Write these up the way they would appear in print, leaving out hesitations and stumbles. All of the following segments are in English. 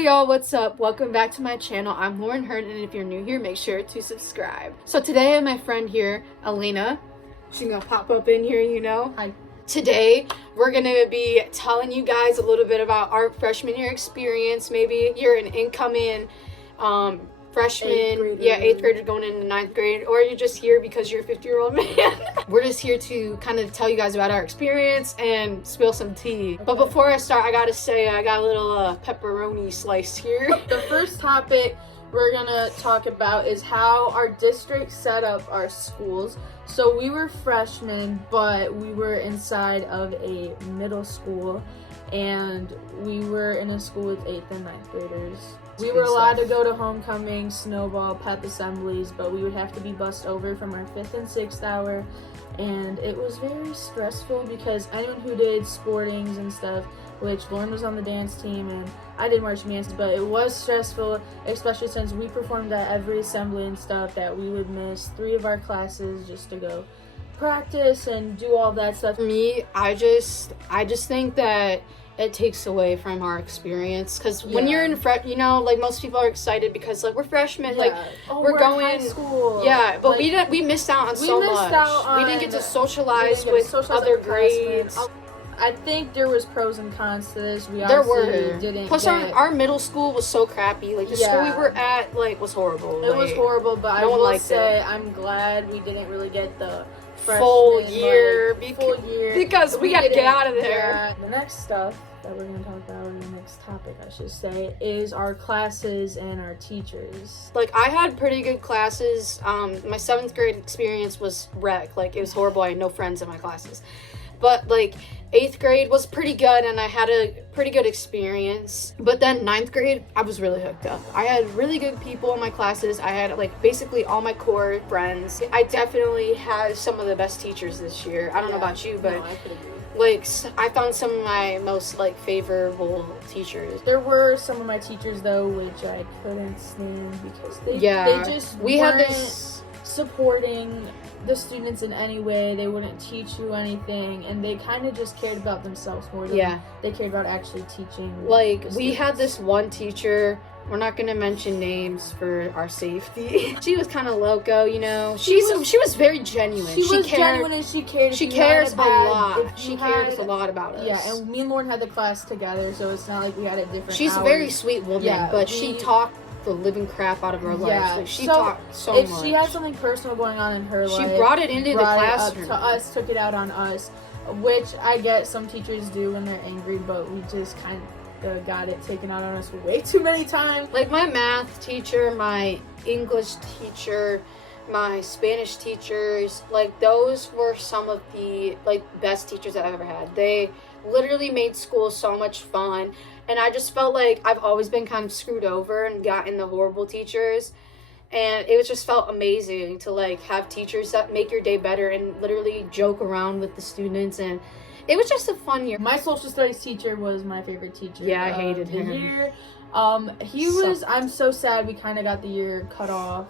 Hey y'all, what's up? Welcome back to my channel. I'm Lauren Hearn, and if you're new here, make sure to subscribe. So today I have my friend here, Elena. She's gonna pop up in here, you know. Hi. Today we're gonna be telling you guys a little bit about our freshman year experience. Maybe you're an incoming freshman, eighth grader going into ninth grade, or you're just here because you're a 50-year-old man. We're just here to kind of tell you guys about our experience and spill some tea. Okay. But before I start, I gotta say I got a little pepperoni slice here. The first topic we're gonna talk about is how our district set up our schools. So we were freshmen, but we were inside of a middle school, and we were in a school with 8th and 9th graders. We were allowed to go to homecoming, snowball, pep assemblies, but we would have to be bussed over from our 5th and 6th hour, and it was very stressful because anyone who did sportings and stuff, which Lauren was on the dance team and I did marching bands, but it was stressful, especially since we performed at every assembly and stuff that we would miss 3 of our classes just to go practice and do all that stuff. For me, I just think that it takes away from our experience, because when you're in you know, like, most people are excited because, like, we're freshmen, like, we're going high school. Yeah, but like, we missed out on so much. We didn't get to socialize with other grades. I think there was pros and cons to this. There were. Plus, our middle school was so crappy. Like, the school we were at, like, was horrible. It was horrible, but I will say I'm glad we didn't really get the full year because we got to get out of there. Yeah. The next stuff that we're going to talk about, or the next topic I should say, is our classes and our teachers. Like, I had pretty good classes. My 7th grade experience was wreck. Like, it was horrible. I had no friends in my classes. But, like, 8th grade was pretty good, and I had a pretty good experience. But then 9th grade, I was really hooked up. I had really good people in my classes. I had, like, basically all my core friends. I definitely had some of the best teachers this year. I don't know about you, but I could agree. Like, I found some of my most, like, favorable teachers. There were some of my teachers, though, which I couldn't stand because they just had this supporting the students in any way. They wouldn't teach you anything, and they kind of just cared about themselves more than they cared about actually teaching. Like, we had this one teacher, we're not going to mention names for our safety. She was kind of loco, you know. She was very genuine. She was genuine, and she cared. She cares a lot. She cares a lot about us. Yeah, and me and Lauren had the class together, so it's not like we had it different. She's a very sweet woman, but she talked the living crap out of our lives. Like, she talked so much. If she had something personal going on in her life, she brought it into the classroom. To us, took it out on us, which I get some teachers do when they're angry, but we just kind of got it taken out on us way too many times. Like, my math teacher, my English teacher, my Spanish teachers, like, those were some of the, like, best teachers I've ever had. They literally made school so much fun, and I just felt like I've always been kind of screwed over and gotten the horrible teachers, and it just felt amazing to, like, have teachers that make your day better and literally joke around with the students, and it was just a fun year. My social studies teacher was my favorite teacher. Yeah, I hated him. I'm so sad we kind of got the year cut off,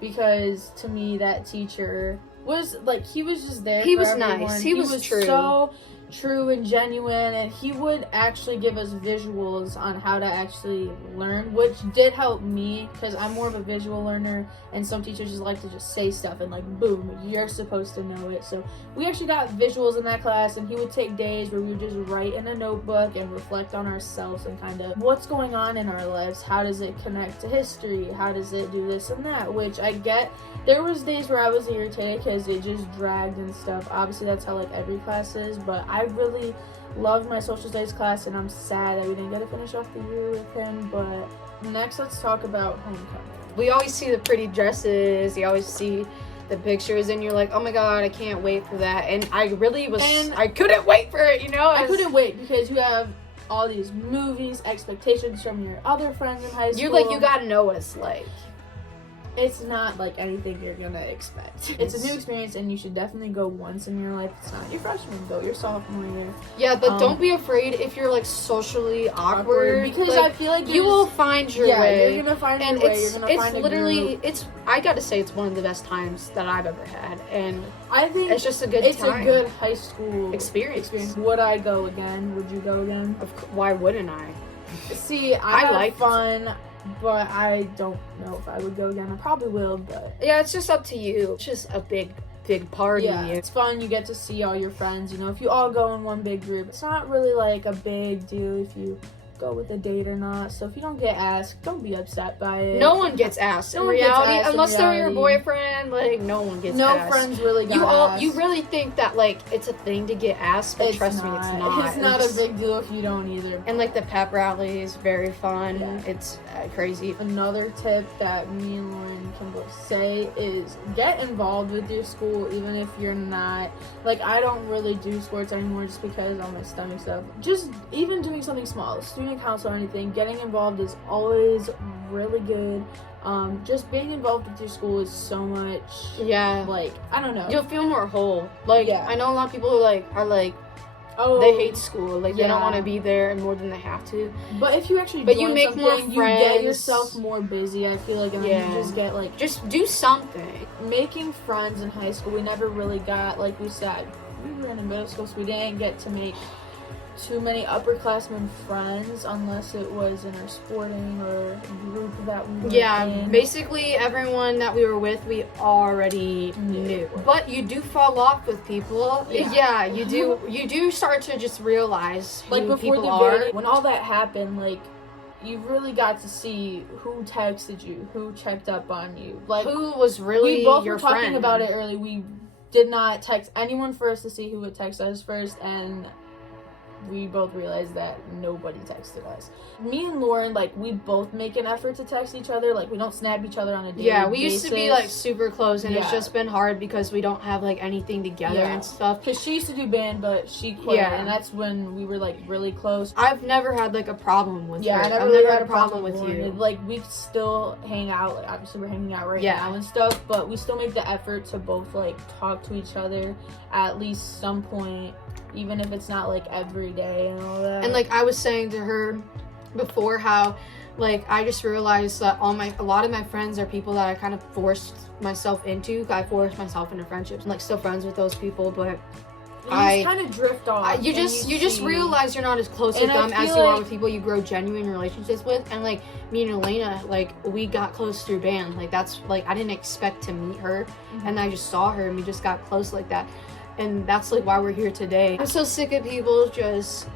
because to me that teacher was like, he was just there. He was nice. He was true. So true and genuine, and he would actually give us visuals on how to actually learn, which did help me because I'm more of a visual learner, and some teachers just like to just say stuff and, like, boom, you're supposed to know it. So we actually got visuals in that class, and he would take days where we would just write in a notebook and reflect on ourselves and kind of what's going on in our lives. How does it connect to history? How does it do this and that? Which I get. There was days where I was irritated because it just dragged and stuff. Obviously, that's how, like, every class is, but I really loved my social studies class, and I'm sad that we didn't get to finish off the year with him. But next, let's talk about homecoming. We always see the pretty dresses. You always see the pictures, and you're like, oh my god, I can't wait for that. And I really was, I couldn't wait for it, you know? I couldn't wait because you have all these movies, expectations from your other friends in high school. You're like, you gotta know what it's like. It's not like anything you're gonna expect. It's a new experience, and you should definitely go once in your life. It's not your freshman, go your sophomore year. Yeah, but don't be afraid if you're, like, socially awkward, because, like, I feel like you will find your way. You're gonna find your way. You're gonna find literally, I gotta say, it's one of the best times that I've ever had, and I think it's just a good time. It's a good high school experience. Would I go again? Would you go again? Why wouldn't I? See, I had liked fun, but I don't know if I would go again. I probably will, but Yeah, it's just up to you. It's just a big party. yeah, it's fun. You get to see all your friends. You know, if you all go in one big group, it's not really like a big deal if you go with a date or not. So if you don't get asked, don't be upset by it. No one gets asked No in one gets reality, asked in unless they're your reality. boyfriend. Like, no one gets No asked. friends really got asked. You really think that like it's a thing to get asked, but trust me, it's not. It's not a big deal if you don't either. And like the pep rally is very fun. Yeah. It's crazy. Another tip that me and Lauren can both say is get involved with your school, even if you're not, like, I don't really do sports anymore just because all my stomach stuff. Just even doing something small, student council or anything, getting involved is always really good. Just being involved with your school is so much, Yeah. like, I don't know. You'll feel more whole. Like, Yeah. I know a lot of people are like Oh, they hate school. Like, they don't yeah. want to be there more than they have to. But if you actually But you join make more something, you get friends. yourself more busy, I feel like, and then Yeah. you just get, like, Just do something. making friends in high school. We never really got, like we said, we were in a middle school, so we didn't get to make too many upperclassmen friends unless it was in our sporting or group that we were Yeah, in. basically everyone that we were with, we already knew. But you do fall off with people. Yeah. You do. You do start to just realize who Like, before people the are. very, when all that happened, like, you really got to see who texted you, who checked up on you. Like, Who was really we both your were talking friend. about it early. We did not text anyone first to see who would text us first, and we both realized that nobody texted us. Me and Lauren, like, we both make an effort to text each other. Like, we don't snap each other on a daily Yeah, we used to be basis. like super close, and it's Yeah. just been hard because we don't have like anything together Yeah. and stuff. Because she used to do band, but she quit, Yeah. and that's when we were, like, really close. I've never had like a problem with Yeah, her. I never I've really never had had a problem with Lauren. you. Like, we still hang out. Like, obviously, we're hanging out right Yeah. now and stuff, but we still make the effort to both, like, talk to each other at least some point, even if it's not, like, every day and all that. And like I was saying to her before, how like I just realized that a lot of my friends are people that I kind of forced myself into. I forced myself into friendships. I'm like still friends with those people, but you kind of drift off. you just see- realize you're not as close with And I them as feel you are like- with people you grow genuine relationships with. And like me and Elena, like we got close through band. Like that's like I didn't expect to meet her, and I just saw her and we just got close like that. And that's like why we're here today. I'm so sick of people just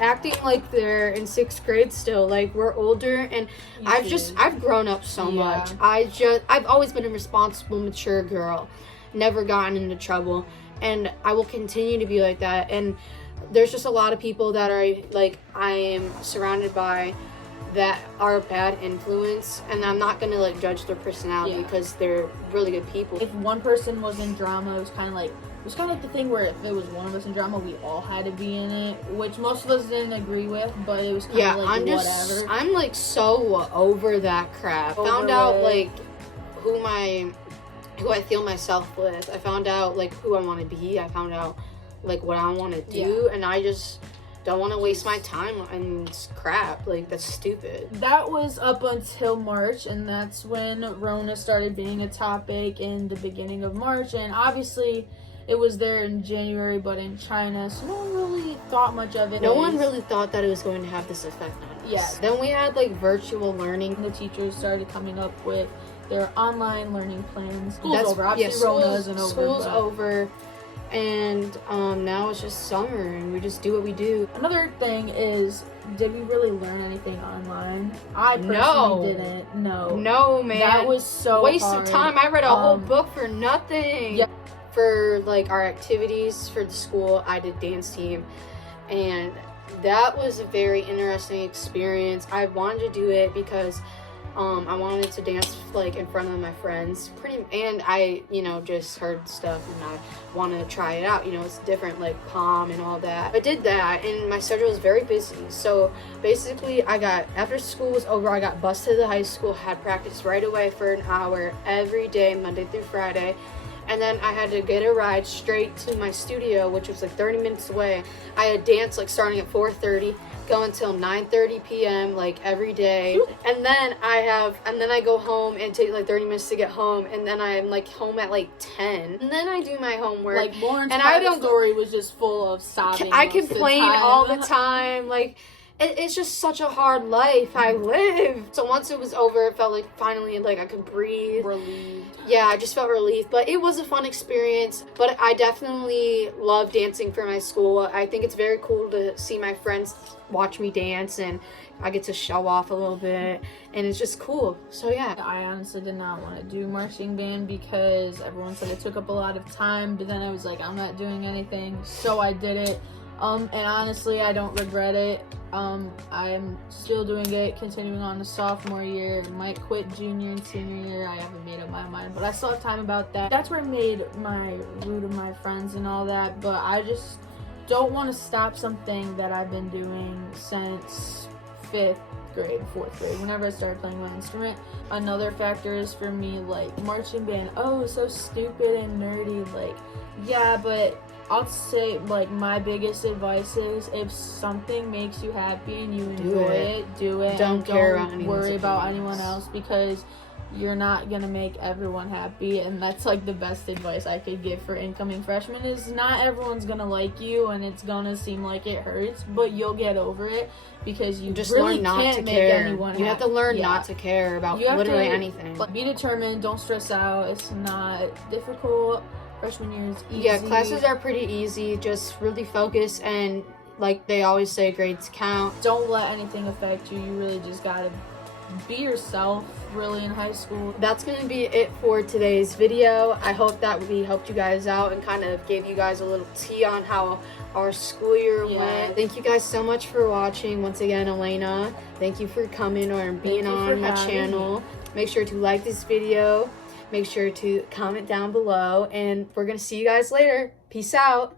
acting like they're in 6th grade still. Like we're older, and I've grown up so much. I've always been a responsible, mature girl, never gotten into trouble, and I will continue to be like that. And there's just a lot of people that are like I am surrounded by that are a bad influence, and I'm not gonna like judge their personality Yeah. because they're really good people. If one person was in drama, it was kind of like the thing where if it was one of us in drama, we all had to be in it, which most of us didn't agree with, but it was kind of Yeah, like whatever. I'm like so over that crap. Over Found out it. like who I feel myself with. I found out like who I want to be. I found out like what I want to do, and I just don't want to waste my time on crap. Like that's stupid. That was up until March, and that's when Rona started being a topic in the beginning of March, and obviously it was there in January, but in China, so no one really thought much of it. No one really thought that it was going to have this effect on us. Yeah. Then we had like virtual learning. The teachers started coming up with their online learning plans. School's That's- over. Obviously, Rona isn't over. School's but- over, and now it's just summer, and we just do what we do. Another thing is, did we really learn anything online? I personally No. didn't. No. No, man. That was so waste hard. of time. I read a whole Um, book for nothing. yeah. For like our activities for the school, I did dance team, and that was a very interesting experience. I wanted to do it because I wanted to dance like in front of my friends. And I, just heard stuff and I wanted to try it out. It's different, like pom and all that. I did that, and my schedule was very busy. So basically, after school was over, I got bused to the high school, had practice right away for an hour every day, Monday through Friday. And then I had to get a ride straight to my studio, which was like 30 minutes away. I had dance like starting at 4:30, go until 9:30 p.m. like every day. And then I go home and take like 30 minutes to get home, and then I'm like home at like 10. And then I do my homework. Like, Lauren's And I private don't- story was just full of sobbing. I most of the complain time. all the time, like, it's just such a hard life I lived. So once it was over, it felt like finally like I could breathe. Relieved. Yeah, I just felt relief. But it was a fun experience. But I definitely love dancing for my school. I think it's very cool to see my friends watch me dance, and I get to show off a little bit, and it's just cool. So yeah. I honestly did not want to do marching band because everyone said it took up a lot of time, but then I was like, I'm not doing anything, so I did it. And honestly, I don't regret it. I am still doing it, continuing on the sophomore year. Might quit junior and senior year. I haven't made up my mind, but I still have time about that. That's where I made my root of my friends and all that, but I just don't want to stop something that I've been doing since 5th grade, 4th grade, whenever I started playing my instrument. Another factor is for me, like, marching band, oh, so stupid and nerdy, like, yeah, but I'll say, like, my biggest advice is if something makes you happy and you enjoy it, do it. Don't care about anyone's worry about opinions. anyone else, because you're not gonna make everyone happy. And that's like the best advice I could give for incoming freshmen is not everyone's gonna like you, and it's gonna seem like it hurts, but you'll get over it because you Just really learn not can't to make care. anyone You have to learn happy. not to care about You have literally to, anything. like, be determined, don't stress out. It's not difficult. Freshman year is easy. Yeah, classes are pretty easy. Just really focus, and like they always say, grades count. Don't let anything affect you. You really just gotta be yourself, really, in high school. That's going to be it for today's video. I hope that we helped you guys out and kind of gave you guys a little tea on how our school year went. Thank you guys so much for watching. Once again, Elena, thank you for coming or being on my channel. Make sure to like this video. Make sure to comment down below, and we're going to see you guys later. Peace out.